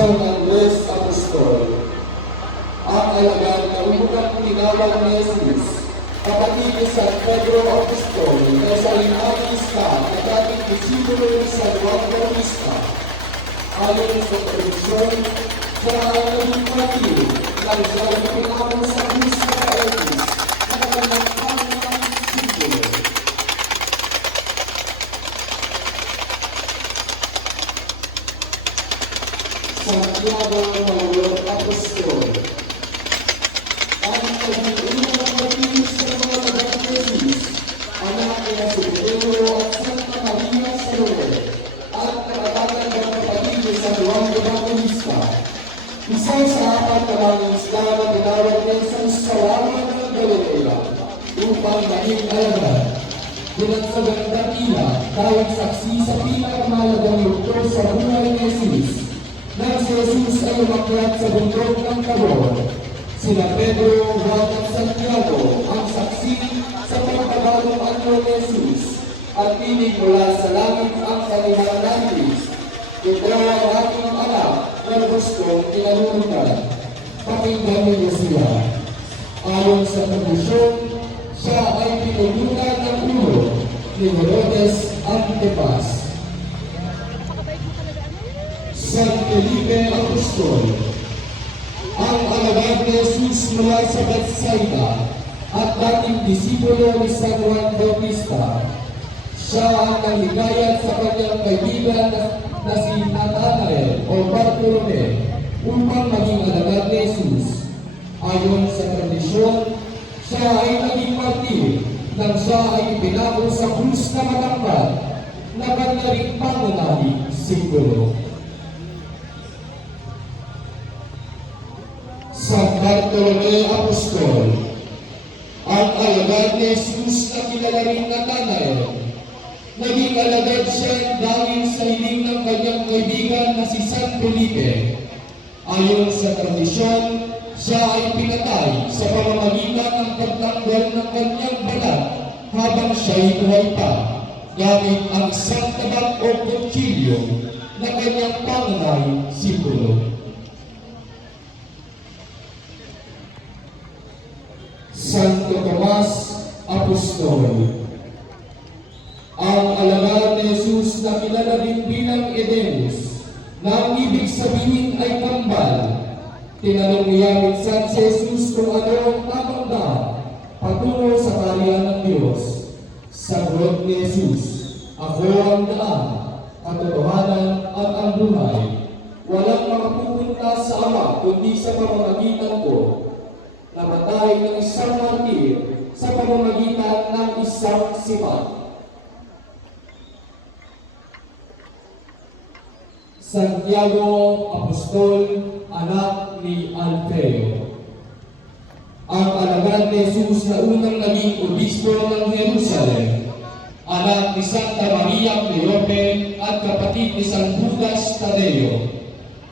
San Andres Apostol, ang alagad na umugang tinawag ni Jesus, kapatid ni San Pedro Apostol, na sa linagis na dating disipulo ni San Juan Bautista. Ayon sa tradisyon, siya ay naging martir nang siya ay pinakon sa krus na Kaetis na kanyang pangalang simbolo. Santiago Mayor Apostol, ang nag-iunang martir sa mga taga-Jesus, anak ni San Pedro at Santa Maria Salome, at nakatagal ng kapatid ni San Juan Bautista. Isa sa apat na mga isla na tinawag ni Jesus sa laman ng Galilea upang maging alagad. Binagsagang dakila dahil saksi sa pinakamahalagang yugto sa buhay ni Jesus. Nang si Jesus ay umakyat sa bundok ng Tabor, sina Pedro, Juan at Santiago ang saksi sa pagkabagong anyo ni Jesus at tinig mula sa langit ang kanilang nangis. Ito ang aking anak na gustong tinanungan. Pakinggan niyo siya. Ayon sa tradisyon, siya ay pinulunan ng ulo ni Herodes Antipas. San Felipe Apostol, ang alagad ni Jesus mula sa Bethsaida at dating disipulo ni San Juan Bautista. Siya ang naghikayat sa kanyang kaibigan na si Nathanael o Bartolome upang maging alagad ni Jesus. Ayon sa tradisyon, siya ay naging martir nang siya ay ipinako sa krus na matangkad na kanya ring pangunahing simbolo. San Bartolome Apostol, ang alagad ni Jesus na kilala rin Nathanael. Naging alagad siya dahil sa hiling ng kanyang kaibigan na si San Felipe. Ayon sa tradisyon, siya ay pinatay sa pamamagitan ng pagtanggal ng kanyang balat habang siya'y buhay pa, gamit ang isang tabak o kutsilyo na kanyang pangunahing simbolo. Santo Tomas Apostol, ang alagad ni Jesus na kilala din bilang Edemus, na ang ibig sabihin ay kambal. Tinanong niya minsan si Jesus kung ano ang tamang daan patungo sa kaharian ng Diyos. Sagot ni Jesus, "Ako ang daan, katotohanan at ang buhay. Walang makapupunta sa Ama kundi sa pamamagitan ko." Namatay ng isang martir sa pamamagitan ng isang sipat. Santiago Apostol, anak ni Alfeo, ang alagad ni Jesus na unang naging obispo ng Jerusalem, anak ni Santa Maria Cleope at kapatid ni San Judas Tadeo.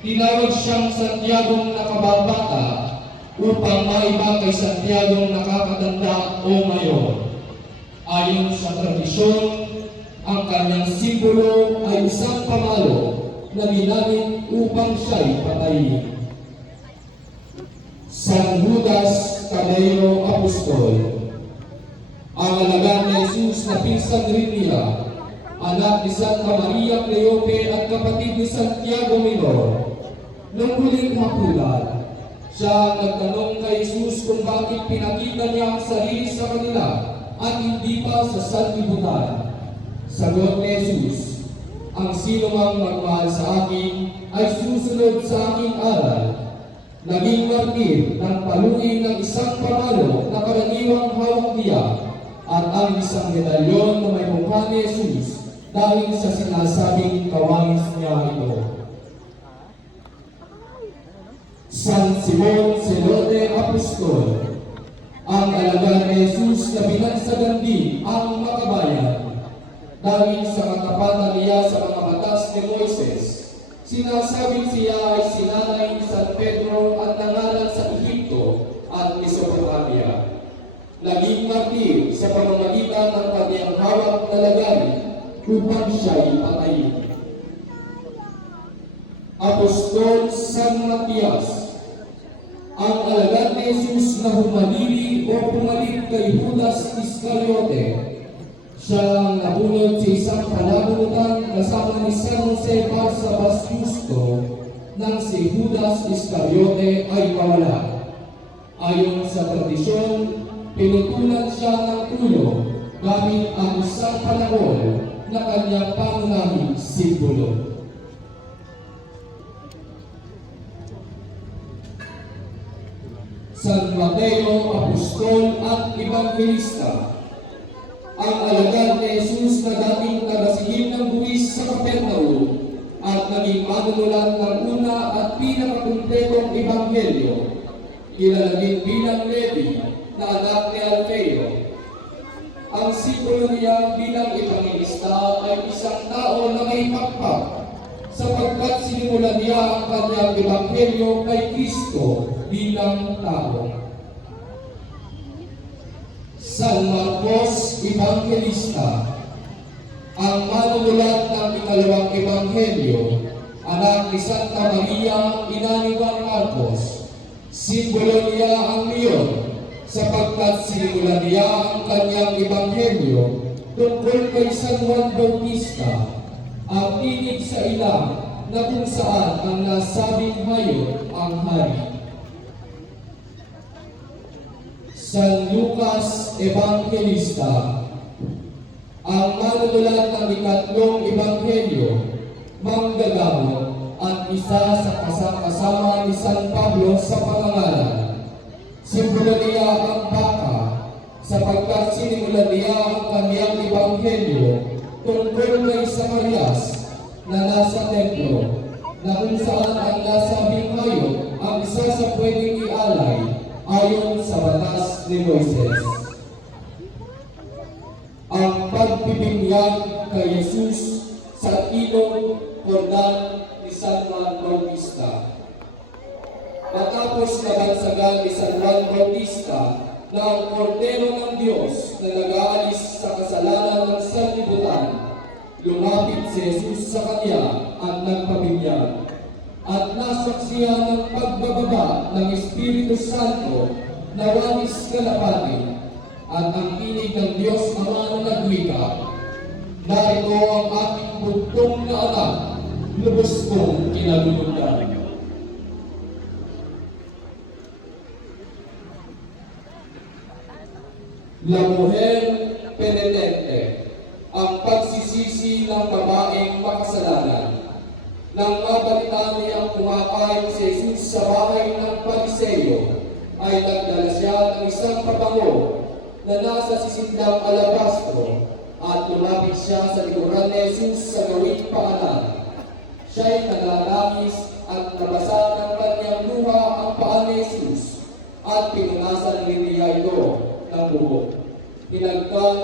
Tinawag siyang Santiagong nakababata upang maiba kay Santiagong nakakatanda o mayor. Ayon sa tradisyon, ang kanyang simbolo ay isang pamalo na ginamit upang siya'y patayin. San Judas Tadeo Apostol, ang alagad ni Jesus na pinsan rin niya, anak ni Santa Maria Cleope at kapatid ni Santiago Minor. Nung huling hapunan, siya nagtanong kay Jesus kung bakit pinakita niya ang sarili sa kanila at hindi pa sa sanlibutan. Sagot ni Jesus, "Ang sino mang magmahal sa akin ay susunod sa aking aral." Naging martir ng paluin ng isang pamalo na karaniwang hawak niya at ang isang medalyon na may mukha ni Jesus dahil sa sinasabing kawangis niya ito. San Simon Zelote Apostol, ang alagad ni Jesus na binagsagan din ang makabayan. Dahil sa katapatan niya sa mga batas ni Moises, sinasabing siya ay sinanay ni San Pedro at nangalan sa Ehipto at Mesopotamia. Naging martir sa pamamagitan ng kanyang hawak na lagarin upang siya'y patayin. Apostol San Matias, ang alagad ni Jesus na humalili o pumalit kay Judas Iscariote. Siya ang nabunod sa isang palabunutan kasama ni San Jose Barsabas Justo nang si Judas Iscariote ay mawala. Ayon sa tradisyon, pinutulan siya ng ulo gamit ang isang panahon na kanyang pangunahing simbolo. San Mateo, Apostol at Evangelista, ang alagad ni Jesus na dating tagasigin ng buwis sa Kapernaum at naging manunulat ng una at pinakakumpletong ebanghelyo, kilala din bilang Levi na anak ni Alfeo. Ang simbolo niya bilang evangelista ay isang tao na may pakpak sapagkat sinimulan niya ang kanyang ebanghelyo kay Kristo bilang tao. San Marcos, Evangelista, ang manunulat ng ikalawang ebanghelyo, anak ni Santa Maria, ina ni Juan Marcos. Simbolo niya ang leon, sapagkat sinimulan niya ang kanyang ebanghelyo tungkol kay San Juan Bautista, ang tinig sa ilang na kung saan ang nasabing hayop ang hari. San Lucas Evangelista, ang manunulat ng ikatlong ebanghelyo, manggagamot at isa sa kasama ni San Pablo sa pangangalan. Simbolo niya ang baka, sapagkat sinimulan niya ang kanyang ebanghelyo tungkol kay Zacarias na nasa templo, na kung saan ang nasabing hayop ang isa sa pwedeng ialay ayon sa batas ni Moises. Ang pagbibinyag kay Jesus sa ilong Jordan ni San Juan Bautista. Matapos nabansagan ni San Juan Bautista na ang Kordero ng Diyos na nag-aalis sa kasalanan ng sanlibutan, lumapit si Jesus sa kanya at nagpabinyag. At nasaksihan ng pagbababa ng Espiritu Santo na walis kalapati at ang tinig ng Diyos Ama na nagwika, "Narito ang aking bugtong na anak, lubos kong kinalulugdan." La Mujer Penitente, ang pagsisisi ng babaeng makasalanan. Nang mabalitaan niyang kumakain si Jesus sa bahay ng Pariseyo, ay nagdala siya ng isang pabango na nasa sisindang alabastro at lumapit siya sa likuran ni Jesus sa gawing paanan. Siya'y nananangis at nabasa ng kanyang luha ang paa ni Jesus at pinunasan niya ito ng buhok. Hinagkan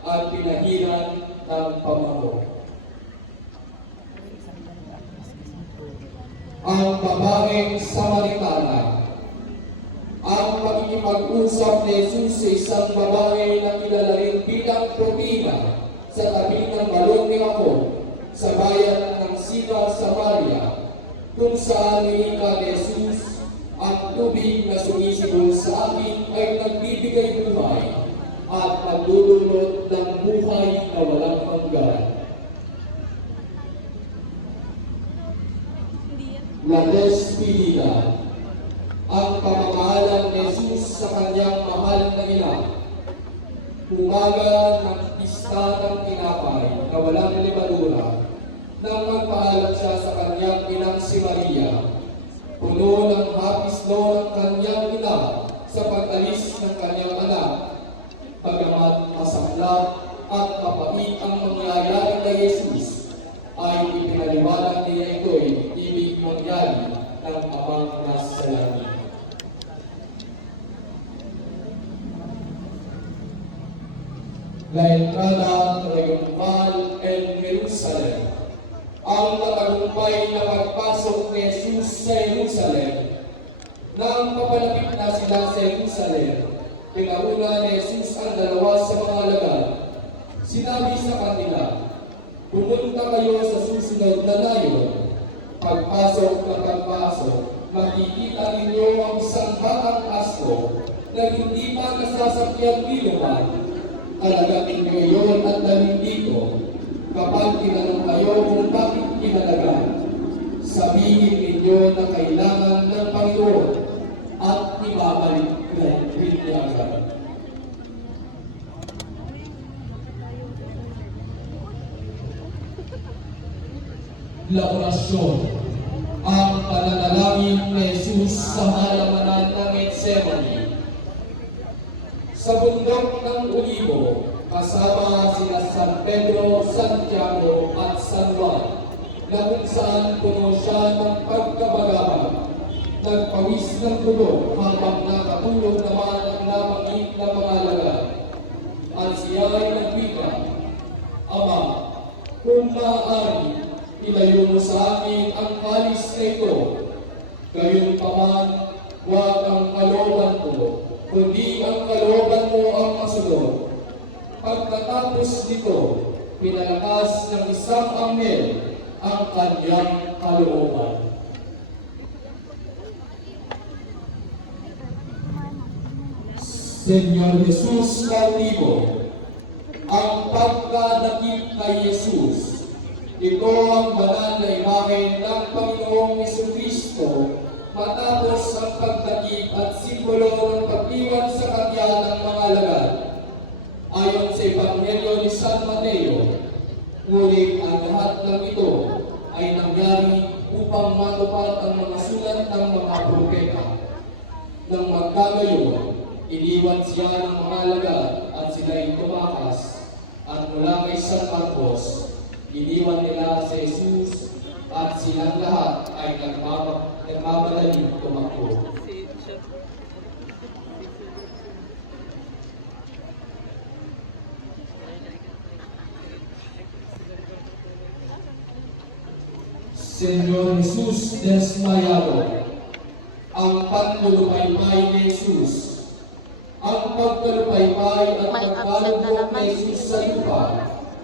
at pinahiran ng pabango. Ang babaeng Samaritana, ang pakikipag-usap ni Jesus sa isang babae na kilala rin bilang propina sa tabi ng balon ni Jacob sa bayan ng Sigar, Samaria, kung saan nilikha ni Jesus, "Ang tubig na sumisibol sa akin ay nagbibigay buhay at magdudulot ng buhay na walang hanggan." La Despedida, ang pamamahalan ni Jesus sa kanyang mahal na ina. Umaga ng pista ng tinapay na walang limadura, nang magpaalam siya sa kanyang inang si Maria. Puno ng hapislo ng kanyang ina sa pag-alis ng kanyang anak. Pagamat masaklap at mapait ang mangyayari kay Jesus, ay ipinaliwanag niya ito'y ibig mangyari ng Amang nasa langit. La entrada triunfal en Jerusalem, ang matagumpay na pagpasok ni Jesus sa Jerusalem. Nang papalapit na sila sa Jerusalem, pinauna ni Jesus ang dalawa sa mga alagad. Sinabi sa kanila, "Pumunta kayo sa susunod na layon." Pagpasok, makikita ninyo ang isang batang aso na hindi pa nasasakyan biluman. Alagatin niyo yun at dalhin dito. Kapag tinanong kayo kung bakit kinalagan, sabihin ninyo na kailangan ng Panginoon at ibabalik rin niya agad. Laborasyon. Ang pananalangin ni Jesus sa halamanan ng Getsemani. Sa bundok ng Olivo, kasama sina San Pedro, Santiago at San Juan, na kung saan puno siya ng pagkabagabag, nagpawis ng dugo habang nakatulog naman ang nabanggit na mga alagad. At siya ay nagwika, Ama, kung maaari, ilayo mo sa akin ang kalis na ito. Gayunpaman, huwag ang kalooban ko, kundi ang kalooban mo ang masunod. Pagkatapos nito, pinalakas ng isang anghel ang kanyang kalooban. Señor Jesus Cautivo, ang pagkadakip kay Jesus, ito ang banal na imahe ng Panginoong Jesucristo matapos ang pagdakip at simbolo ng pag-iwan sa kanya ng mga alagad. Ayon sa Ebanghelyo ni San Mateo, ngunit ang lahat ng ito ay nangyari upang matupad ang mga sulat ng mga propeta. Nang magkagayon, iniwan siya ng mga alagad at sila'y tumakas, at mula kay San Marcos, iniwan nila si Jesus at silang lahat ay nagmamadaling tumakbo. Señor Jesus desmayado, ang pagkalupaybay ni Jesus. Ang pagkalupaybay at pagkalubog ni Jesus sa lupa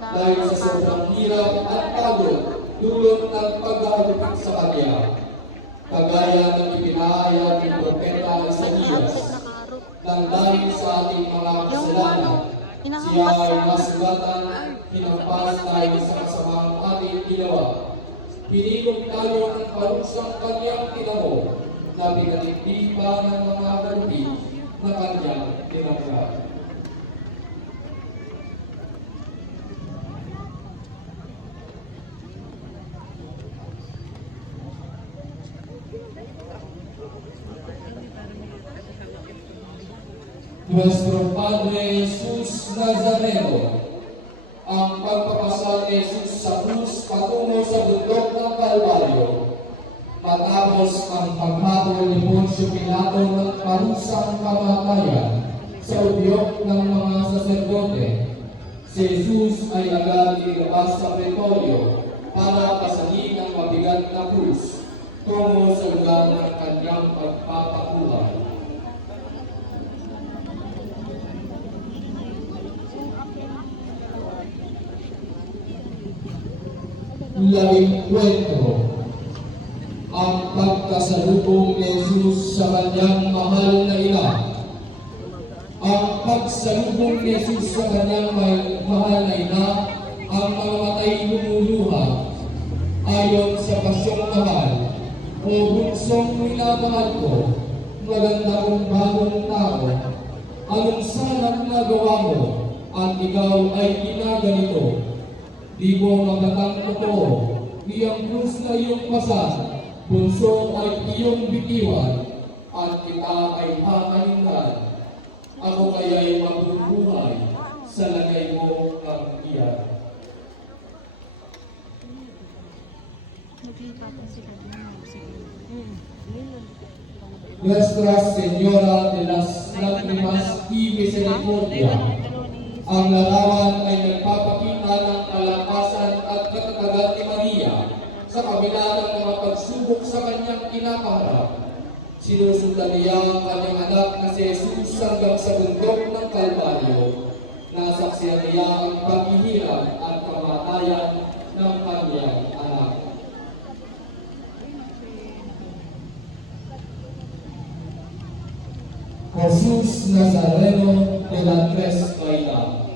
dahil sa sobrang hirap at pagod dulot ng pagkakagupit sa kanya. Kagaya ng ipinahayag ng propeta Isaías, nang dahil sa ating mga kasalanan, siya ay nasugatan, hinampas dahil sa kasamang ating ginawa. Pinigong tayo ng parusang kanyang tinamo, na pinatitigpa ng mga galupit na kanyang tinampan. Nuestro Padre Jesus Nazareno, ang pagpapasal ni Jesus sa krus patungo sa bundok ng Kalbaryo, matapos ang paghatol ni Poncio Pilato ng parusang kamatayan sa udyok ng mga saserdote, si Jesus ay agad inilabas sa pretorio para pasalin ang mabigat na krus tungo sa lugar ng kanyang pagpapakuhan. Labing kwento, ang pagkasalubong ni Jesus sa kanyang mahal na ina. Ang pagsalubong ni Jesus sa kanyang mahal na ina, ang mamamatay lumuluha. Ayon sa pasyong mahal, o bunsong minamahal ko, maganda kong bagong tao, anong sanang nagawa mo, at ikaw ay ginaganito? Di mo magatang totoo, iyang krus na iyong pasan, bunso ay iyong bitiwan, at kita ay hakahingan. Ako kaya'y mabubuhay sa lagay mo ang iyan. Nuestra Señora de las Lágrimas y Misericordia, ang larawan ay nagpapakita ng kalakasan at katatagan ni Maria sa kabila ng mga pagsubok sa kanyang kinakaharap. Sinusundan niya ang kanyang anak na si Jesus hanggang sa bundok ng Kalbaryo. Nasaksihan niya ang paghihirap at kamatayan ng kanyang anak. Jesus Nazareno de la Tres Baila.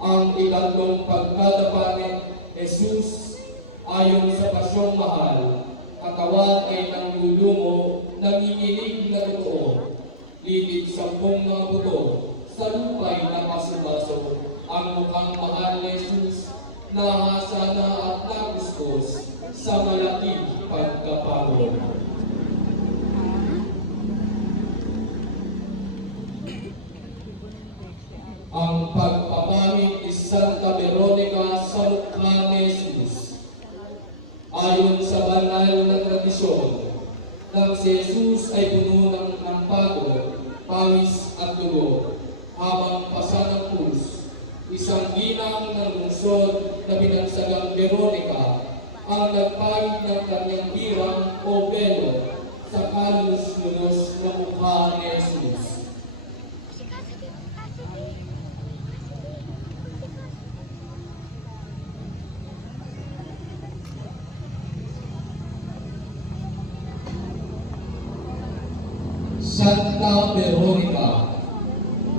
Ang ikatlong pagkadapa ni Jesus ayon sa pasyong mahal, katawan ay nanglulumo, nanginginig na totoo, litig sa mga buto, sa lupa'y napasubaso, ang mukhang mahal ni Jesus, nahasa na at nakustos sa malaking pagkapagod. Ang pagpapahid ni Santa Veronica sa mukha ni Jesus. Ayon sa banal na tradisyon, nang si Jesus ay puno ng pagod, pawis at dugo, habang pasa ng krus, isang ginang ng lungsod na binagsagang Veronica ang nagpahid ng kanyang birang o belo sa kalus-lunos na mukha ni Jesus. Santa Veronica,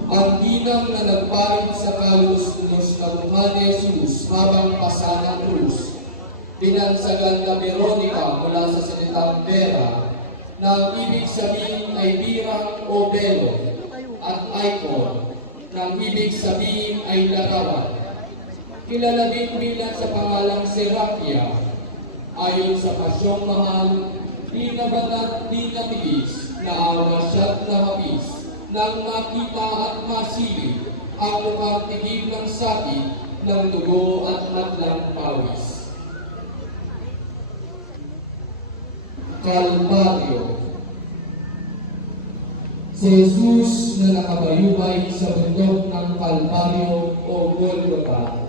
ang ginang na nagpahid sa kalus-lunos na mukha ni Jesus habang pasa ng krus, binansagan na Veronica mula sa salitang Vera, na ang ibig sabihin ay birang o belo, at icon, na ang ibig sabihin ay larawan. Kilala din bilang sa pangalang Serapia. Ayon sa pasyong mahal, di nabanat di natiis, naawa siya't namapis, nang makita at masilip ang mukhang tigil ng sakit, ng dugo at matlang pawis. Kalbaryo. Si Jesus na nakabayubay sa bundok ng Kalbaryo o Golgotha,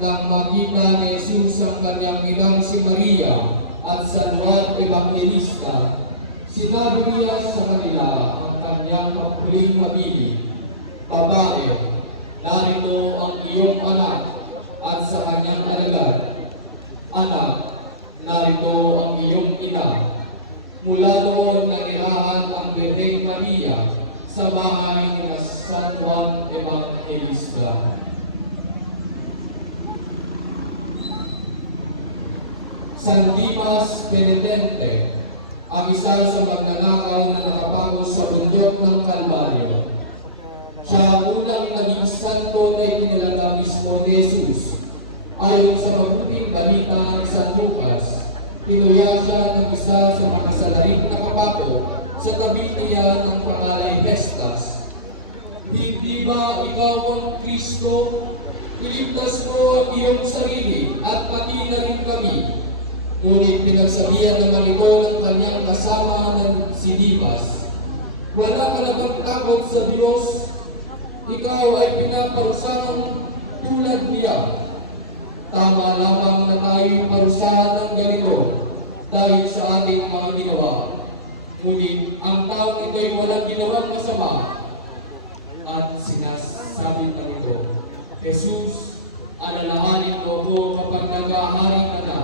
nang makita ni Jesus ang kanyang inang si Maria at San Juan Evangelista, sinabi niya sa kanila ang kanyang mapuling mabili, "Babae, narito ang iyong anak," at sa kanyang alagad, "Anak, narito ang iyong ina." Mula doon nanirahan ang Birheng Maria sa bahay ni San Juan Evangelista. San Dimas Penitente, ang isa sa magnanakaw na nakapagos sa bundok ng Kalbaryo. Siya ang unang naging santo na itinalaga mismo ni Jesus. Ayon sa mabuting balita ng San Lucas, pinuya siya ng isa sa mga salaring na kapato sa tabi niya ng pangalay Festas. "Hindi ba ikaw ang Kristo? Iligtas mo ang iyong sarili at pati na rin kami." Ngunit pinagsabihan naman ito ng kanyang kasama ng si Dimas, "Wala ka na bang takot sa Diyos? Ikaw ay pinaparusahan tulad niya. Tama lamang na tayo parusahan ng ganito dahil sa ating mga ginawa. Ngunit ang taong ito'y walang ginawang masama." At sinasabi ng ito, "Jesus, alalahanin mo ko kapag nag-ahari ka na."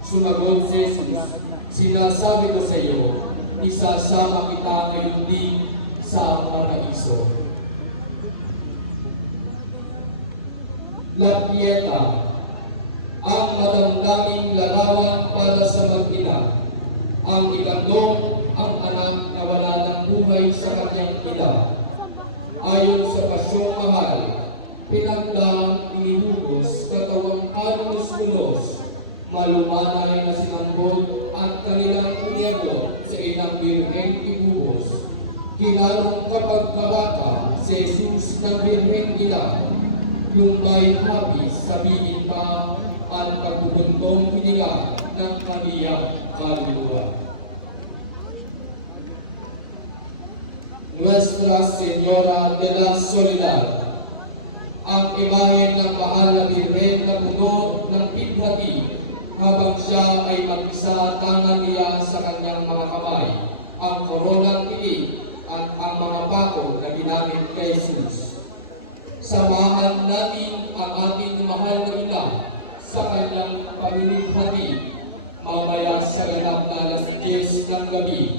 Sumagot si Jesus, "Sinasabi ko sa iyo, isasama kita ngayon din sa paraiso." La Pieta, ang madamdaming larawan para sa mag-ina. Ang ikandong, ang anak na wala ng buhay sa kanyang ina. Ayon sa pasyong mahal, pinagdaan, inihugos, katawang kalunos-lunos, malumanay na sinambol at kanilang uniyago sa inang Birheng ibuhos. Kinalong kapag kabata si Jesus ng Birheng ina, lumbay habis sabihin pa at pagbubuntong hininga ng kaniyang kaluluwa. Nuestra Señora de la Soledad, ang imahen ng mahal na Birhen na puno ng pighati, habang siya ay mag-isa, tangan niya sa kanyang mga kamay ang koronang ilig at ang mga pako na ginamit kay Jesus. Samahan natin ang ating mahal na ina sa kanyang pamilighati mamaya sa ganap na alas 10 ng gabi.